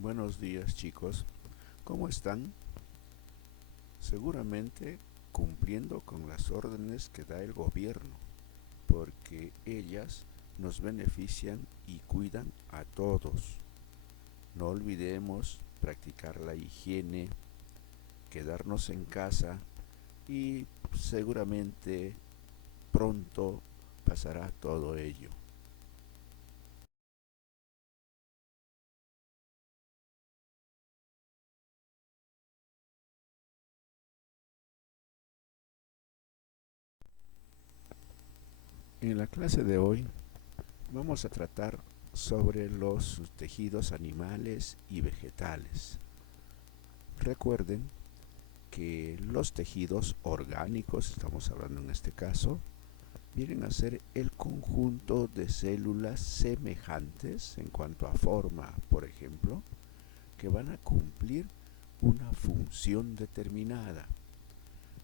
Buenos días, chicos. ¿Cómo están? Seguramente cumpliendo con las órdenes que da el gobierno, porque ellas nos benefician y cuidan a todos. No olvidemos practicar la higiene, quedarnos en casa y seguramente pronto pasará todo ello. En la clase de hoy vamos a tratar sobre los tejidos animales y vegetales. Recuerden que los tejidos orgánicos, estamos hablando en este caso, vienen a ser el conjunto de células semejantes en cuanto a forma, por ejemplo, que van a cumplir una función determinada.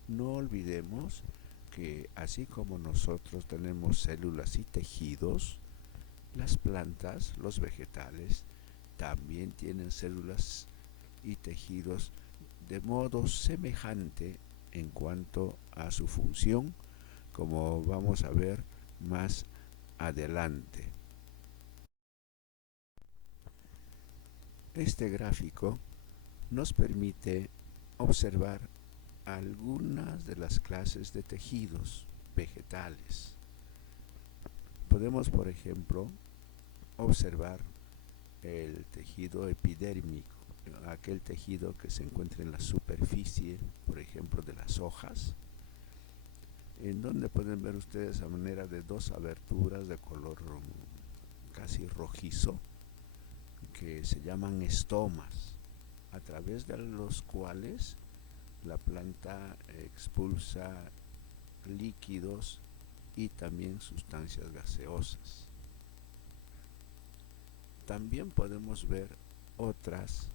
No olvidemos que así como nosotros tenemos células y tejidos, las plantas, los vegetales, también tienen células y tejidos de modo semejante en cuanto a su función, como vamos a ver más adelante. Este gráfico nos permite observar algunas de las clases de tejidos vegetales. Podemos, por ejemplo, observar el tejido epidérmico, aquel tejido que se encuentra en la superficie, por ejemplo, de las hojas, en donde pueden ver ustedes a manera de dos aberturas de color casi rojizo, que se llaman estomas, a través de los cuales la planta expulsa líquidos y también sustancias gaseosas. También podemos ver otras,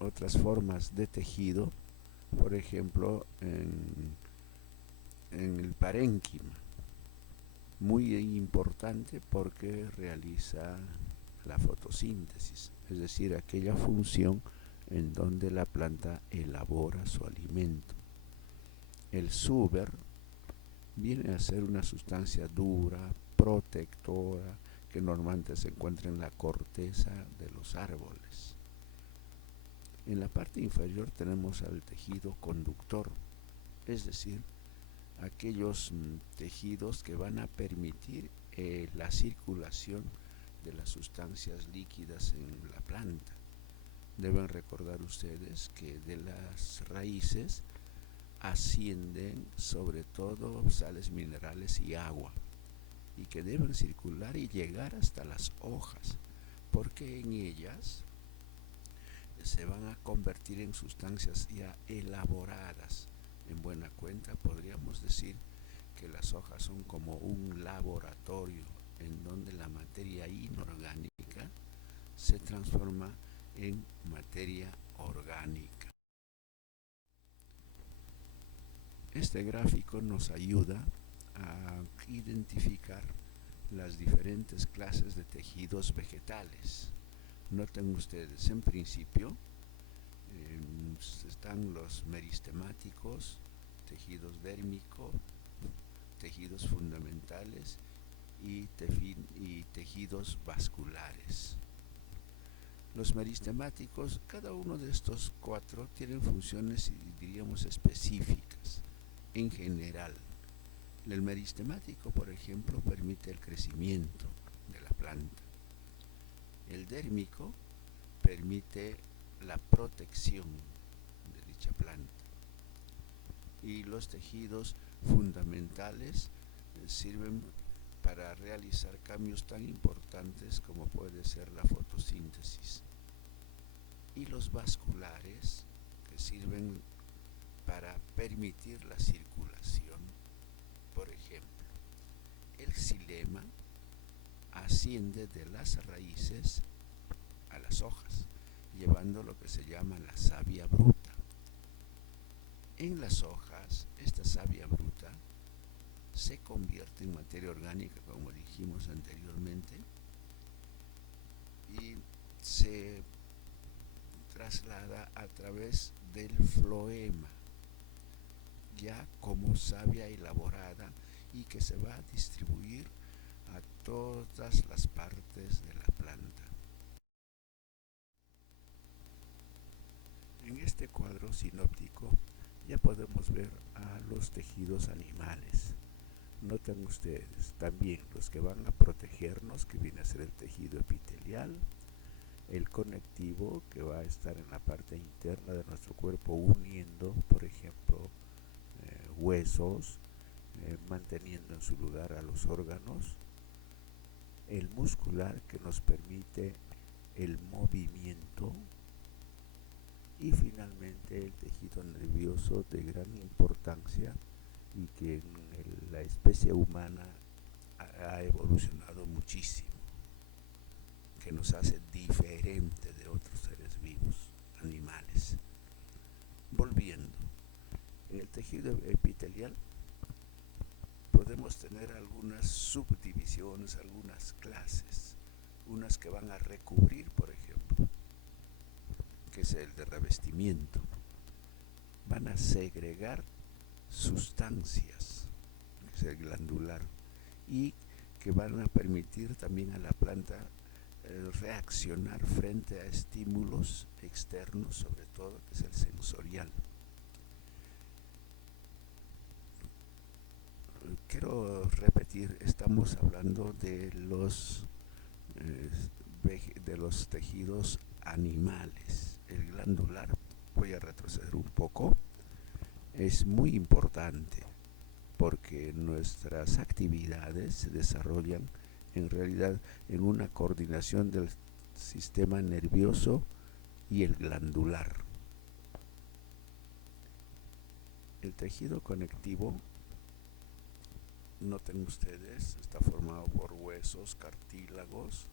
otras formas de tejido, por ejemplo, en el parénquima, muy importante porque realiza la fotosíntesis, es decir, aquella función en donde la planta elabora su alimento. El suber viene a ser una sustancia dura, protectora, que normalmente se encuentra en la corteza de los árboles. En la parte inferior tenemos al tejido conductor, es decir, aquellos tejidos que van a permitir la circulación de las sustancias líquidas en la planta. Deben recordar ustedes que de las raíces ascienden sobre todo sales minerales y agua, y que deben circular y llegar hasta las hojas, porque en ellas se van a convertir en sustancias ya elaboradas. En buena cuenta podríamos decir que las hojas son como un laboratorio en donde la materia inorgánica se transforma en materia orgánica. Este gráfico nos ayuda a identificar las diferentes clases de tejidos vegetales. Noten ustedes, en principio están los meristemáticos, tejidos dérmicos, tejidos fundamentales y tejidos vasculares. Los meristemáticos, cada uno de estos cuatro tienen funciones, diríamos, específicas. En general, el meristemático, por ejemplo, permite el crecimiento de la planta. El dérmico permite la protección de dicha planta. Y los tejidos fundamentales sirven para realizar cambios tan importantes como puede ser la fotosíntesis. Y los vasculares, que sirven para permitir la circulación. Por ejemplo, el xilema asciende de las raíces a las hojas, llevando lo que se llama la savia bruta. En las hojas, esta savia bruta se convierte en materia orgánica, como dijimos anteriormente, y se traslada a través del floema, ya como savia elaborada, y que se va a distribuir a todas las partes de la planta. En este cuadro sinóptico ya podemos ver a los tejidos animales. Noten ustedes también los que van a protegernos, que viene a ser el tejido epitelial, el conectivo, que va a estar en la parte interna de nuestro cuerpo uniendo, por ejemplo, huesos, manteniendo en su lugar a los órganos, el muscular, que nos permite el movimiento, y finalmente el tejido nervioso, de gran importancia y que en la especie humana ha evolucionado muchísimo, que nos hace diferente de otros seres vivos, animales. Volviendo, en el tejido epitelial podemos tener algunas subdivisiones, algunas clases, unas que van a recubrir, por ejemplo, que es el de revestimiento, van a segregar sustancias, que es el glandular, y que van a permitir también a la planta reaccionar frente a estímulos externos, sobre todo, que es el sensorial. Quiero repetir, estamos hablando de los tejidos animales. El glandular, voy a retroceder un poco, es muy importante porque nuestras actividades se desarrollan en realidad en una coordinación del sistema nervioso y el glandular. El tejido conectivo, noten ustedes, está formado por huesos, cartílagos,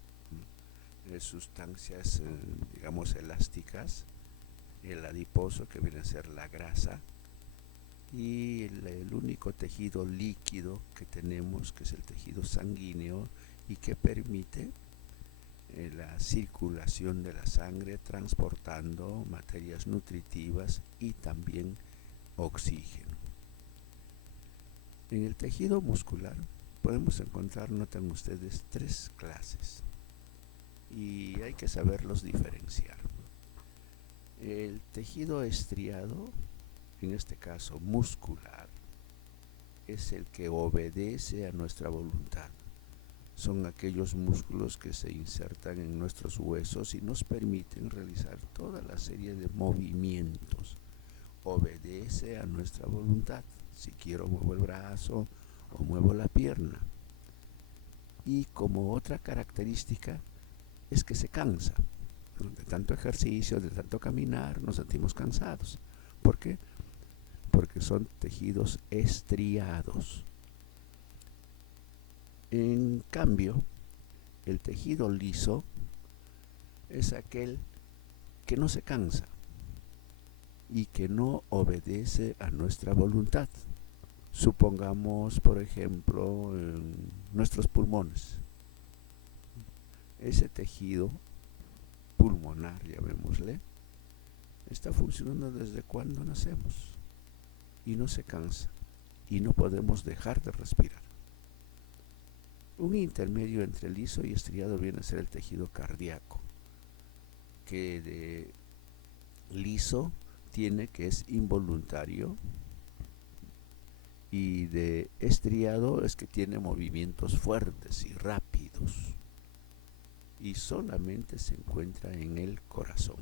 sustancias, digamos, elásticas, el adiposo, que viene a ser la grasa, y el único tejido líquido que tenemos, que es el tejido sanguíneo, y que permite la circulación de la sangre, transportando materias nutritivas y también oxígeno. En el tejido muscular podemos encontrar, noten ustedes, 3 clases, y hay que saberlos diferenciar. El tejido estriado, en este caso muscular, es el que obedece a nuestra voluntad. Son aquellos músculos que se insertan en nuestros huesos y nos permiten realizar toda la serie de movimientos. Obedece a nuestra voluntad. Si quiero, muevo el brazo o muevo la pierna. Y como otra característica es que se cansa. De tanto ejercicio, de tanto caminar, nos sentimos cansados. ¿Por qué? Porque son tejidos estriados. En cambio, el tejido liso es aquel que no se cansa y que no obedece a nuestra voluntad. Supongamos, por ejemplo, nuestros pulmones. Ese tejido pulmonar, llamémosle, está funcionando desde cuando nacemos y no se cansa y no podemos dejar de respirar. Un intermedio entre liso y estriado viene a ser el tejido cardíaco, que de liso tiene que es involuntario, y de estriado es que tiene movimientos fuertes y rápidos, y solamente se encuentra en el corazón.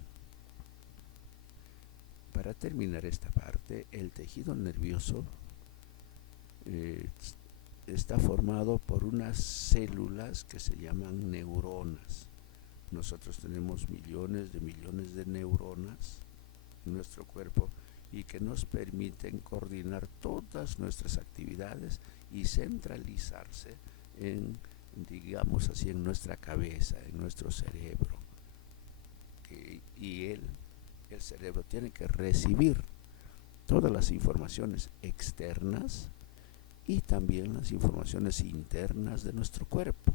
Para terminar esta parte, el tejido nervioso está formado por unas células que se llaman neuronas. Nosotros tenemos millones de neuronas en nuestro cuerpo y que nos permiten coordinar todas nuestras actividades y centralizarse en, digamos así, en nuestra cabeza, en nuestro cerebro. Y el cerebro tiene que recibir todas las informaciones externas y también las informaciones internas de nuestro cuerpo.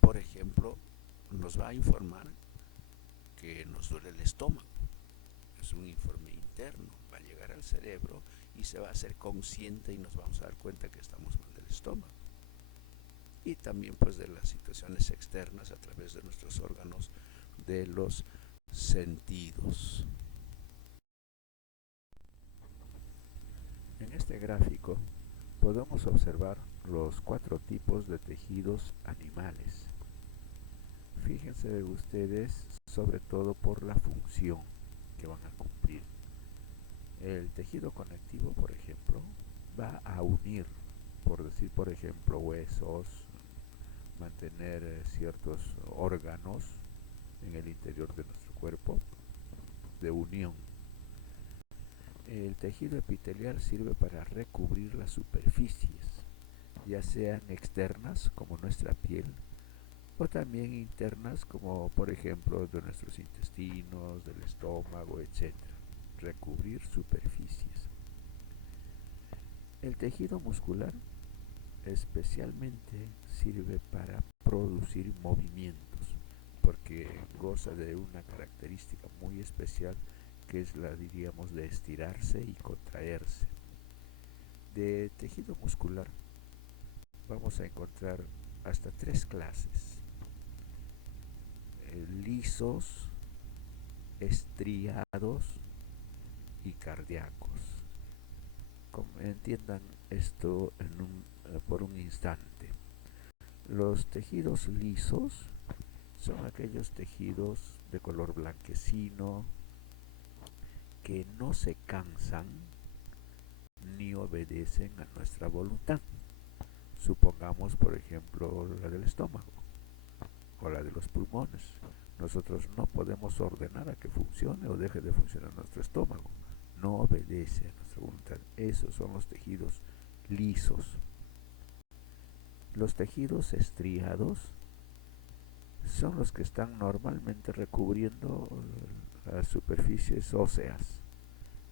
Por ejemplo, nos va a informar que nos duele el estómago. Es un informe interno, va a llegar al cerebro y se va a hacer consciente y nos vamos a dar cuenta que estamos mal del estómago. Y también pues de las situaciones externas a través de nuestros órganos de los sentidos. En este gráfico podemos observar los 4 tipos de tejidos animales. Fíjense ustedes sobre todo por la función que van a cumplir. El tejido conectivo, por ejemplo, va a unir, por decir por ejemplo huesos, mantener ciertos órganos en el interior de nuestro cuerpo de unión. El tejido epitelial sirve para recubrir las superficies, ya sean externas como nuestra piel o también internas como por ejemplo de nuestros intestinos, del estómago, etc. Recubrir superficies. El tejido muscular especialmente sirve para producir movimientos porque goza de una característica muy especial que es la, diríamos, de estirarse y contraerse. De tejido muscular vamos a encontrar hasta 3 clases: lisos, estriados y cardíacos. Entiendan esto por un instante. Los tejidos lisos son aquellos tejidos de color blanquecino que no se cansan ni obedecen a nuestra voluntad. Supongamos, por ejemplo, la del estómago o la de los pulmones. Nosotros no podemos ordenar a que funcione o deje de funcionar nuestro estómago. No obedece a nuestra voluntad. Esos son los tejidos lisos. Los tejidos estriados son los que están normalmente recubriendo las superficies óseas,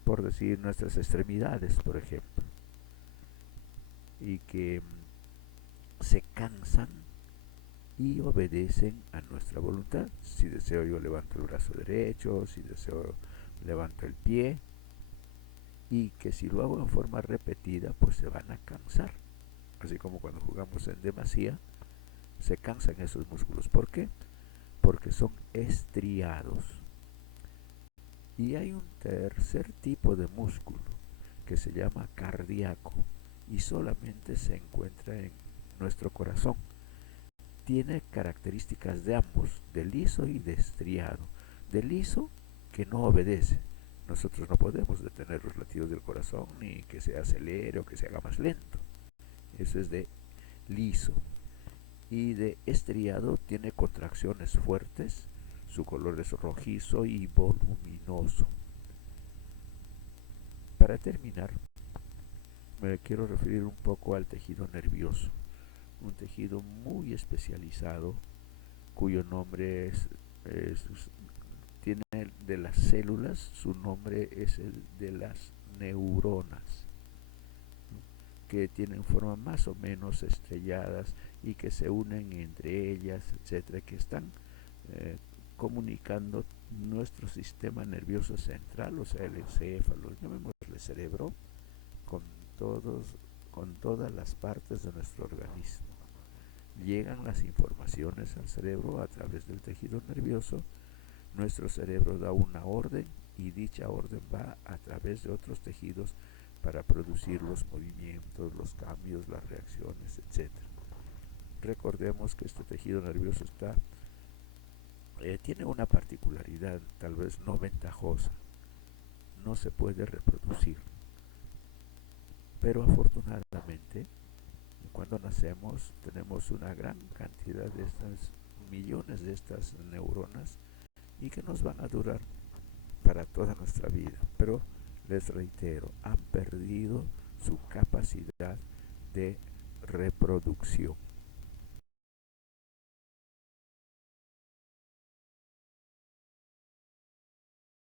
por decir nuestras extremidades, por ejemplo, y que se cansan y obedecen a nuestra voluntad. Si deseo, yo levanto el brazo derecho, si deseo, levanto el pie, y que si lo hago en forma repetida pues se van a cansar, así como cuando jugamos en demasía se cansan esos músculos. ¿Por qué? Porque son estriados. Y hay un tercer tipo de músculo que se llama cardíaco y solamente se encuentra en nuestro corazón. Tiene características de ambos, de liso y de estriado. De liso, que no obedece. Nosotros no podemos detener los latidos del corazón ni que se acelere o que se haga más lento. Eso es de liso. Y de estriado tiene contracciones fuertes, su color es rojizo y voluminoso. Para terminar, me quiero referir un poco al tejido nervioso, un tejido muy especializado cuyo nombre tiene de las células, su nombre es el de las neuronas, que tienen formas más o menos estrelladas y que se unen entre ellas, etcétera, que están comunicando nuestro sistema nervioso central, o sea, el encéfalo, llamémosle cerebro, con todas las partes de nuestro organismo. Llegan las informaciones al cerebro a través del tejido nervioso. Nuestro cerebro da una orden y dicha orden va a través de otros tejidos para producir los movimientos, los cambios, las reacciones, etc. Recordemos que este tejido nervioso tiene una particularidad, tal vez no ventajosa: no se puede reproducir. Pero afortunadamente, cuando nacemos tenemos una gran cantidad de estas, millones de estas neuronas, y que nos van a durar para toda nuestra vida. Pero les reitero, han perdido su capacidad de reproducción.